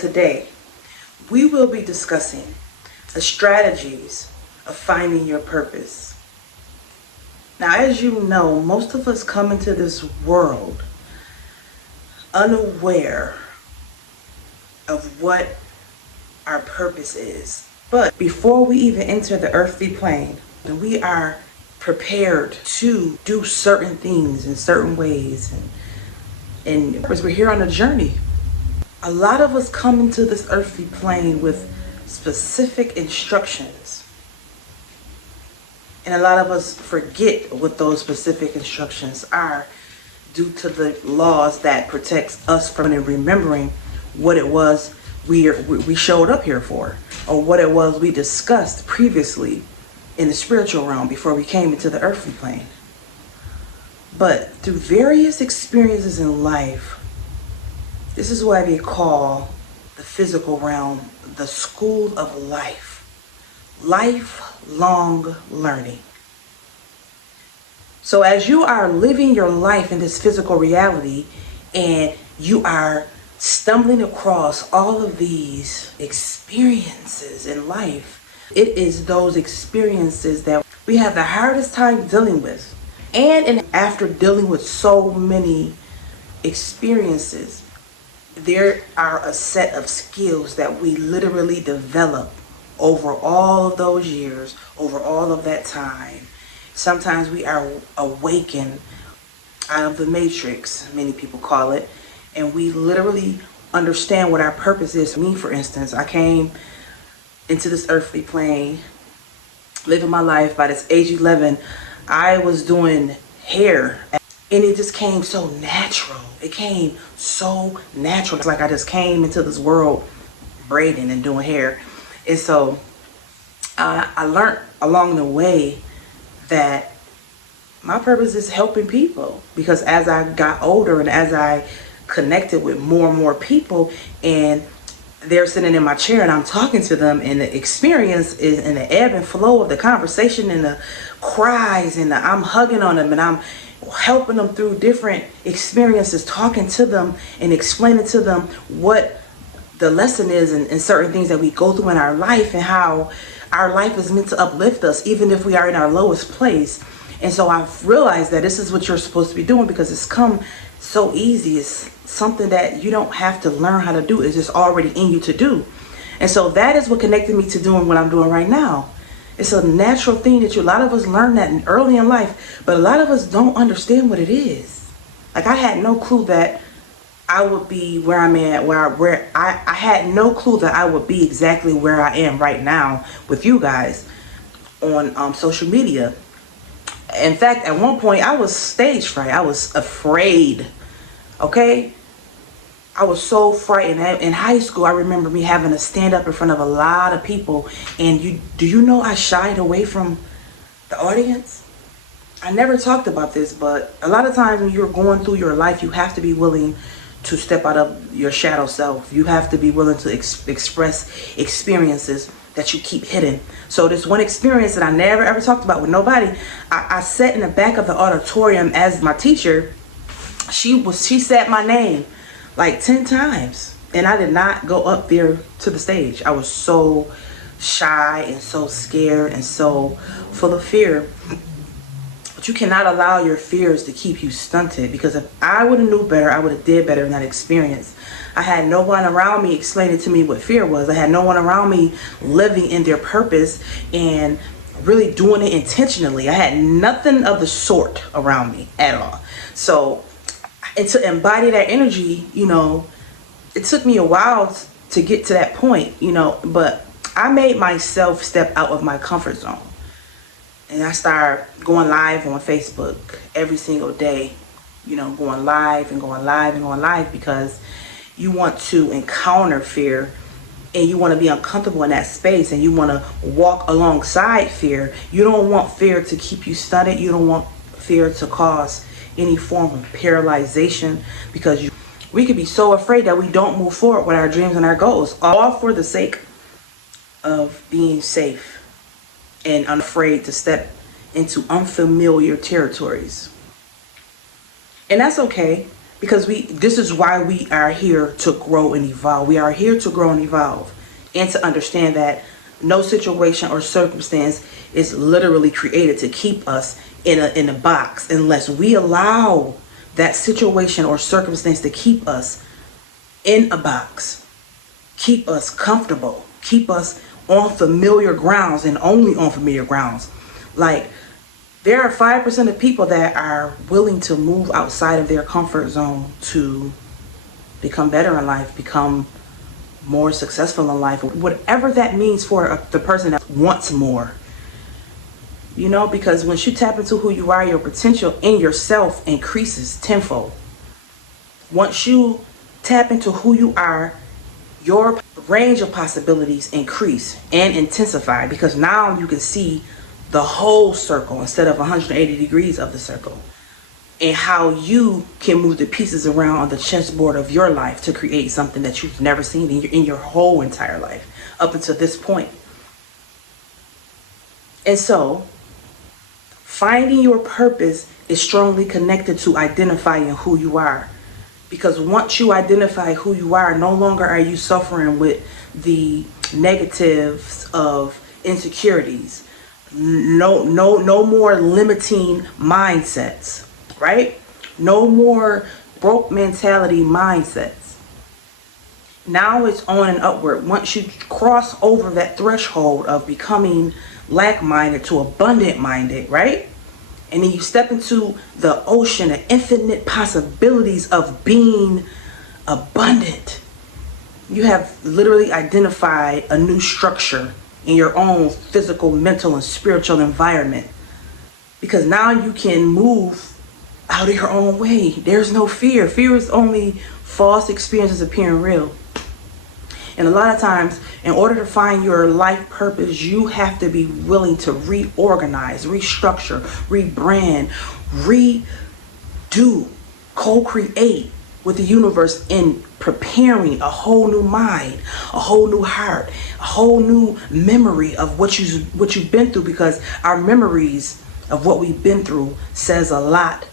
today we will be discussing the strategies of finding your purpose. Now, as you know, most of us come into this world unaware of what our purpose is. But before we even enter the earthly plane, we are prepared to do certain things in certain ways. And because we're here on a journey, a lot of us come into this earthly plane with specific instructions. And a lot of us forget what those specific instructions are due to the laws that protects us from remembering what it was we showed up here for, or what it was we discussed previously in the spiritual realm before we came into the earthly plane. But through various experiences in life, this is why they call the physical realm the school of life, lifelong learning. So as you are living your life in this physical reality and you are stumbling across all of these experiences in life, it is those experiences that we have the hardest time dealing with. And after dealing with so many experiences, there are a set of skills that we literally develop over all of those years, over all of that time. Sometimes we are awakened out of the matrix, many people call it, and we literally understand what our purpose is. Me, for instance, I came into this earthly plane, living my life. By this age 11, I was doing hair, and it just came so natural. It came so natural. It's like I just came into this world braiding and doing hair. And so I learned along the way that my purpose is helping people, because as I got older and as I connected with more and more people, and they're sitting in my chair and I'm talking to them, and the experience is in the ebb and flow of the conversation and the cries, and I'm hugging on them and I'm helping them through different experiences, talking to them and explaining to them what the lesson is and certain things that we go through in our life, and how our life is meant to uplift us even if we are in our lowest place. And so I've realized that this is what you're supposed to be doing, because it's come so easy. It's something that you don't have to learn how to do. It's just already in you to do. And so that is what connected me to doing what I'm doing right now. It's a natural thing that a lot of us learn that early in life, but a lot of us don't understand what it is. Like, I had no clue that I would be where I'm at, where I had no clue that I would be exactly where I am right now with you guys on social media. In fact, at one point I was stage fright. I was afraid. Okay? I was so frightened. In high school, I remember me having to stand up in front of a lot of people, and do you know I shied away from the audience? I never talked about this, but a lot of times when you're going through your life, you have to be willing to step out of your shadow self. You have to be willing to express experiences that you keep hidden. So this one experience that I never ever talked about with nobody, I sat in the back of the auditorium as my teacher, she said my name like 10 times, and I did not go up there to the stage. I was so shy and so scared and so full of fear. But you cannot allow your fears to keep you stunted, because if I would have knew better, I would have did better in that experience. I had no one around me explaining to me what fear was. I had no one around me living in their purpose and really doing it intentionally. I had nothing of the sort around me at all. So, and to embody that energy, it took me a while to get to that point, but I made myself step out of my comfort zone. And I started going live on Facebook every single day, going live and going live and going live, because you want to encounter fear and you want to be uncomfortable in that space, and you want to walk alongside fear. You don't want fear to keep you stunted. You don't want fear to cause any form of paralyzation, because we could be so afraid that we don't move forward with our dreams and our goals, all for the sake of being safe and unafraid to step into unfamiliar territories. And that's okay. Because this is why we are here to grow and evolve. We are here to grow and evolve, and to understand that no situation or circumstance is literally created to keep us in a box, unless we allow that situation or circumstance to keep us in a box, keep us comfortable, keep us on familiar grounds, and only on familiar grounds. Like, there are 5% of people that are willing to move outside of their comfort zone to become better in life, become more successful in life, whatever that means for the person that wants more. You know, because once you tap into who you are, your potential in yourself increases tenfold. Once you tap into who you are, your range of possibilities increase and intensify, because now you can see the whole circle instead of 180 degrees of the circle, and how you can move the pieces around on the chessboard of your life to create something that you've never seen in your whole entire life up until this point. And so, finding your purpose is strongly connected to identifying who you are. Because once you identify who you are, no longer are you suffering with the negatives of insecurities. No more limiting mindsets, right? No more broke mentality mindsets. Now it's on and upward. Once you cross over that threshold of becoming lack-minded to abundant-minded, right? And then you step into the ocean of infinite possibilities of being abundant. You have literally identified a new structure in your own physical, mental, and spiritual environment. Because now you can move out of your own way. There's no fear. Fear is only false experiences appearing real. And a lot of times, in order to find your life purpose, you have to be willing to reorganize, restructure, rebrand, redo, co-create with the universe in preparing a whole new mind, a whole new heart, a whole new memory of what you've been through, because our memories of what we've been through says a lot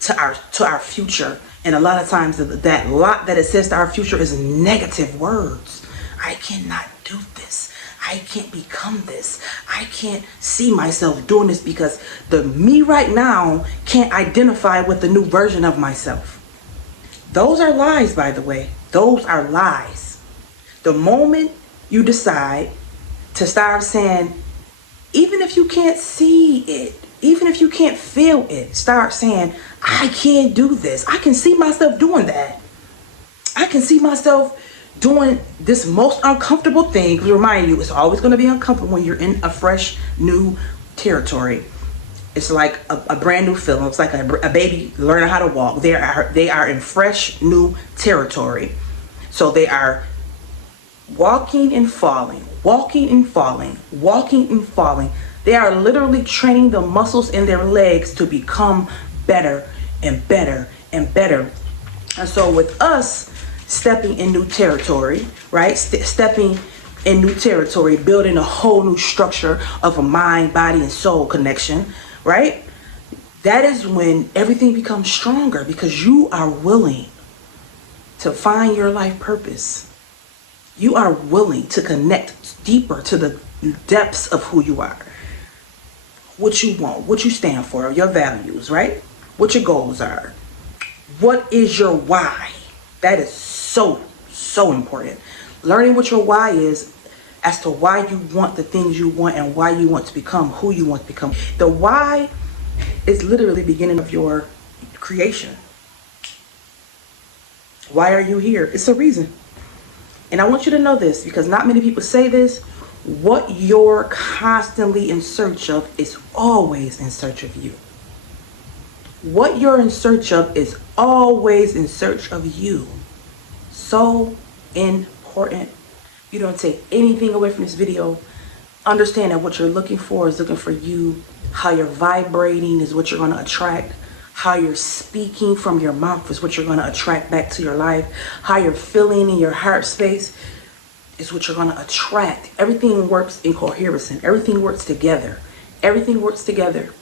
to our future. And a lot of times that lot that it says to our future is negative words. I cannot do this. I can't become this. I can't see myself doing this because the me right now can't identify with the new version of myself. Those are lies, by the way. Those are lies. The moment you decide to start saying, even if you can't see it, even if you can't feel it, start saying, I can't do this. I can see myself doing that. I can see myself doing this most uncomfortable thing. Remind you, it's always going to be uncomfortable when you're in a fresh new territory. It's like a brand new feeling. It's like a baby learning how to walk. They are in fresh new territory. So they are walking and falling, walking and falling, walking and falling. They are literally training the muscles in their legs to become better and better and better. And so with us stepping in new territory, right? Stepping in new territory, building a whole new structure of a mind, body, and soul connection, right? That is when everything becomes stronger, because you are willing to find your life purpose. You are willing to connect deeper to the depths of who you are, what you want, what you stand for, your values, right? What your goals are. What is your why? That is so important. Learning what your why is as to why you want the things you want and why you want to become who you want to become. The why is literally the beginning of your creation. Why are you here? It's a reason. And I want you to know this, because not many people say this. What you're constantly in search of is always in search of you. What you're in search of is always in search of you. So important. You don't take anything away from this video. Understand that what you're looking for is looking for you. How you're vibrating is what you're going to attract. How you're speaking from your mouth is what you're going to attract back to your life. How you're feeling in your heart space is what you're going to attract. Everything works in coherence. Everything works together. Everything works together.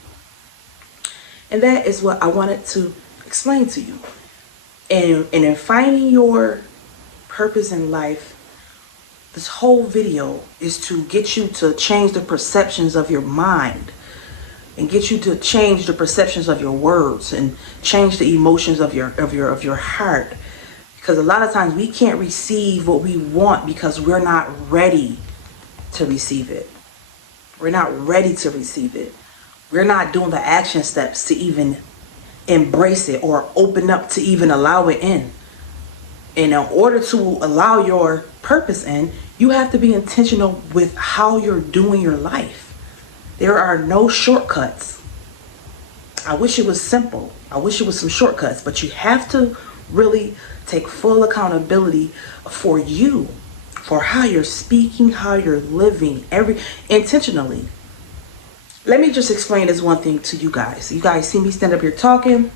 And that is what I wanted to explain to you. And in finding your purpose in life, this whole video is to get you to change the perceptions of your mind and get you to change the perceptions of your words and change the emotions of your heart. Because a lot of times we can't receive what we want because we're not ready to receive it. We're not ready to receive it. We're not doing the action steps to even embrace it or open up to even allow it in. And in order to allow your purpose in, you have to be intentional with how you're doing your life. There are no shortcuts. I wish it was simple. I wish it was some shortcuts, but you have to really take full accountability for you, for how you're speaking, how you're living, intentionally. Let me just explain this one thing to you guys. You guys see me stand up here talking.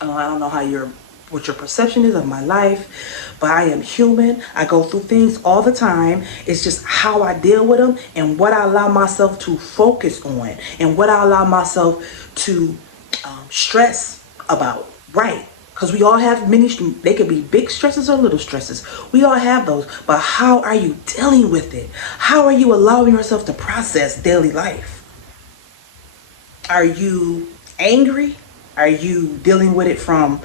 I don't know what your perception is of my life, but I am human. I go through things all the time. It's just how I deal with them and what I allow myself to focus on and what I allow myself to stress about, right? Because we all have they could be big stresses or little stresses. We all have those, but how are you dealing with it? How are you allowing yourself to process daily life? Are you angry? Are you dealing with it from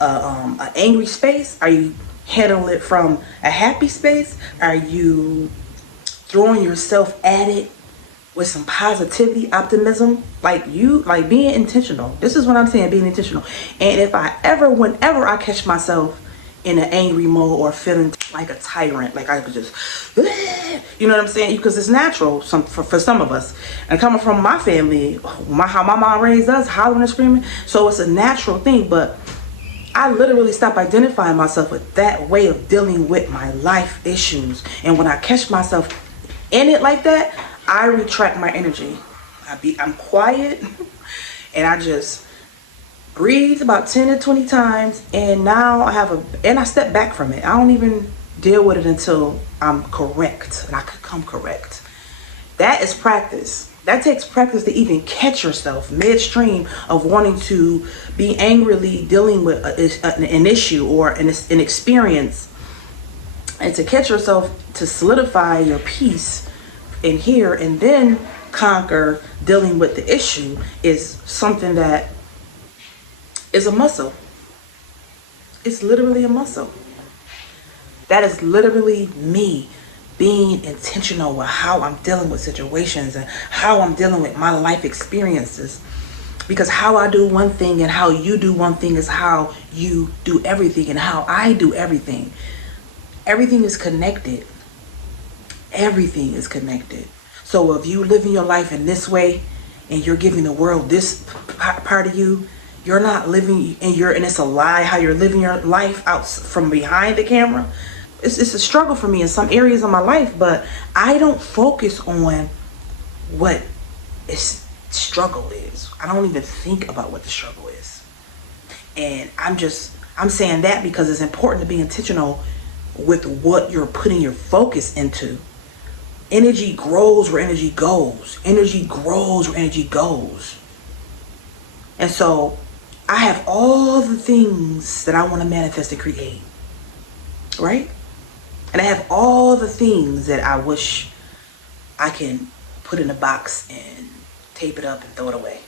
an angry space? Are you handling it from a happy space? Are you throwing yourself at it with some positivity, optimism? Like being intentional. This is what I'm saying, being intentional. And whenever I catch myself in an angry mode or feeling like a tyrant, like I could just, you know what I'm saying? Because it's natural for some of us. And coming from my family, how my mom raised us, hollering and screaming, so it's a natural thing. But I literally stopped identifying myself with that way of dealing with my life issues. And when I catch myself in it like that, I retract my energy. I'm quiet and I just breathe about 10 to 20 times, and now I step back from it. I don't even deal with it until I'm correct and I become correct. That is practice. That takes practice to even catch yourself midstream of wanting to be angrily dealing with an issue or an experience, and to catch yourself to solidify your peace in here and then conquer dealing with the issue is something that is a muscle. It's literally a muscle. That is literally me being intentional with how I'm dealing with situations and how I'm dealing with my life experiences. Because how I do one thing and how you do one thing is how you do everything and how I do everything. Everything is connected. Everything is connected. So if you living your life in this way and you're giving the world this part of you, you're not living, and it's a lie how you're living your life out from behind the camera. It's a struggle for me in some areas of my life, but I don't focus on what struggle is. I don't even think about what the struggle is. And I'm saying that because it's important to be intentional with what you're putting your focus into. Energy grows where energy goes. Energy grows where energy goes. And so I have all the things that I want to manifest and create, right? And I have all the things that I wish I can put in a box and tape it up and throw it away.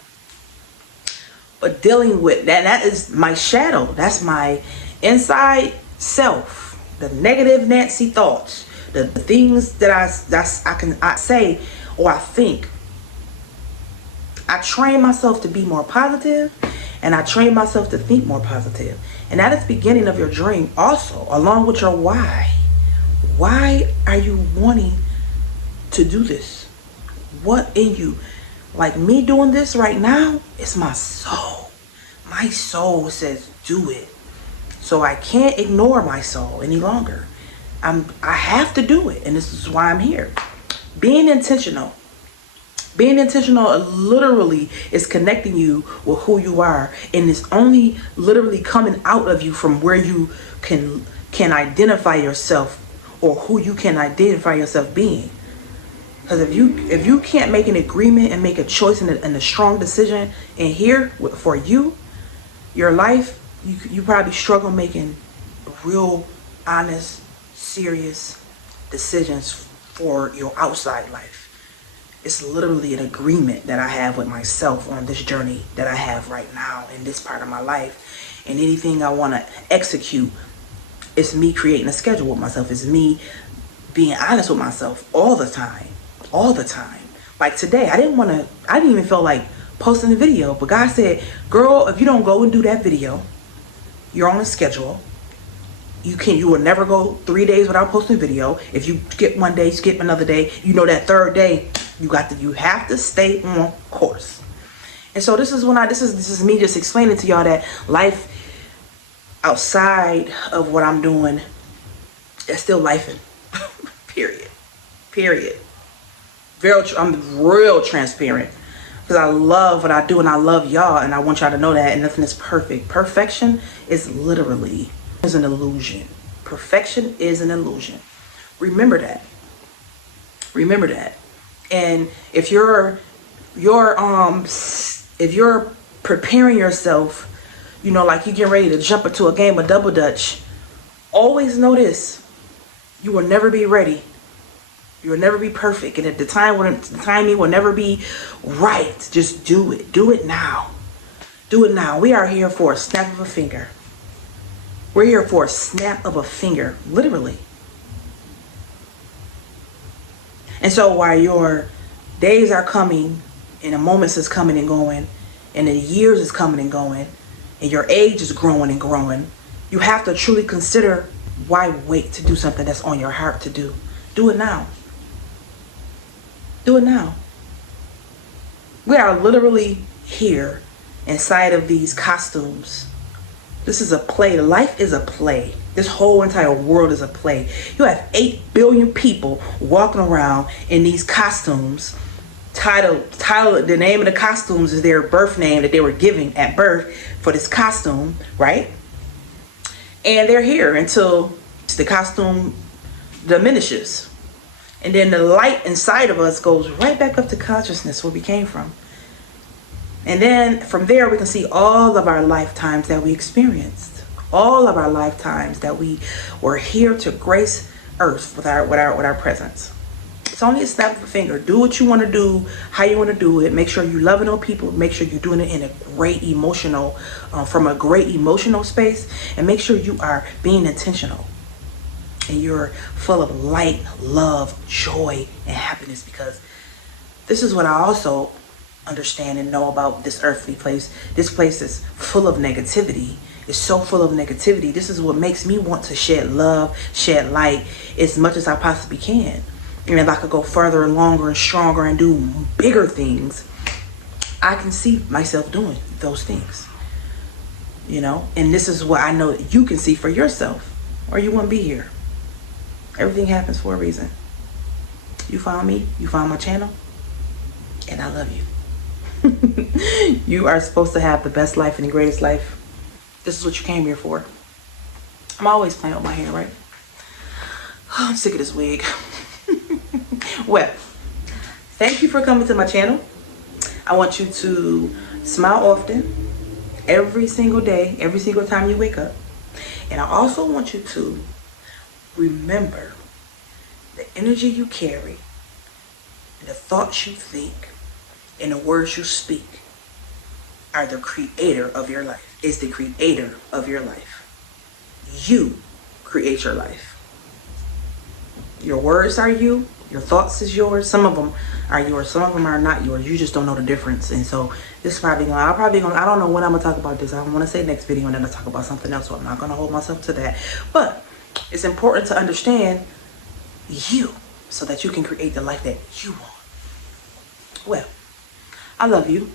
But dealing with that is my shadow. That's my inside self, the negative Nancy thoughts, the things that I say or I think. I train myself to be more positive, and I train myself to think more positive. And that is the beginning of your dream also, along with your why. Why are you wanting to do this? What in you? Like me doing this right now, it's my soul. My soul says do it. So I can't ignore my soul any longer. I have to do it, and this is why I'm here. Being intentional. Being intentional literally is connecting you with who you are, and it's only literally coming out of you from where you can identify yourself, or who you can identify yourself being. Because if you can't make an agreement and make a choice and a strong decision in here for you, your life, You probably struggle making real, honest, serious decisions for your outside life. It's literally an agreement that I have with myself on this journey that I have right now in this part of my life. And anything I want to execute, it's me creating a schedule with myself. It's me being honest with myself all the time. All the time. Like today, I didn't even feel like posting a video. But God said, girl, if you don't go and do that video, you're on a schedule. You will never go 3 days without posting a video. If you skip one day, skip another day, you know that third day, you have to stay on course. And so this is me just explaining to y'all that life outside of what I'm doing is still lifing. Period. I'm real transparent because I love what I do and I love y'all, and I want y'all to know that. And nothing is perfect. Perfection is an illusion. Perfection is an illusion. Remember that. And if you're preparing yourself, like you get ready to jump into a game of double dutch, always know this: you will never be ready. You will never be perfect, and at the timing will never be right. Just do it. Do it now. Do it now. We are here for a snap of a finger. We're here for a snap of a finger, literally. And so while your days are coming, and the moments is coming and going, and the years is coming and going, and your age is growing and growing, you have to truly consider, why wait to do something that's on your heart to do? Do it now. Do it now. We are literally here inside of these costumes. This is a play. Life is a play. This whole entire world is a play. You have 8 billion people walking around in these costumes. Title, the name of the costumes is their birth name that they were giving at birth for this costume, right? And they're here until the costume diminishes. And then the light inside of us goes right back up to consciousness, where we came from. And then from there, we can see all of our lifetimes that we experienced. All of our lifetimes that we were here to grace earth with our presence. It's only a snap of a finger. Do what you want to do, how you want to do it. Make sure you're loving on people. Make sure you're doing it in a great emotional, from a great emotional space. And make sure you are being intentional. And you're full of light, love, joy, and happiness. Because this is what I also understand and know about this earthly place. This place is full of negativity. It's so full of negativity. This is what makes me want to shed love, shed light as much as I possibly can. And if I could go further and longer and stronger and do bigger things, I can see myself doing those things. And this is what I know that you can see for yourself, or you wouldn't be here. Everything happens for a reason. You found me, you found my channel, and I love you. You are supposed to have the best life and the greatest life. This is what you came here for. I'm always playing with my hair, right? Oh, I'm sick of this wig. Well, thank you for coming to my channel. I want you to smile often, every single day, every single time you wake up. And I also want you to remember the energy you carry, and the thoughts you think, and the words you speak are the creator of your life. Is the creator of your life. You create your life. Your words are you. Your thoughts is yours. Some of them are yours. Some of them are not yours. You just don't know the difference. And so this is probably I don't know when I'm gonna talk about this. I want to say next video and then I'll talk about something else. So I'm not gonna hold myself to that. But it's important to understand you so that you can create the life that you want. Well, I love you.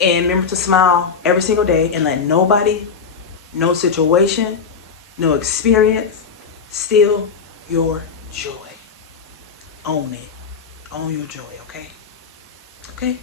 And remember to smile every single day and let nobody, no situation, no experience steal your joy. Own it. Own your joy, okay? Okay?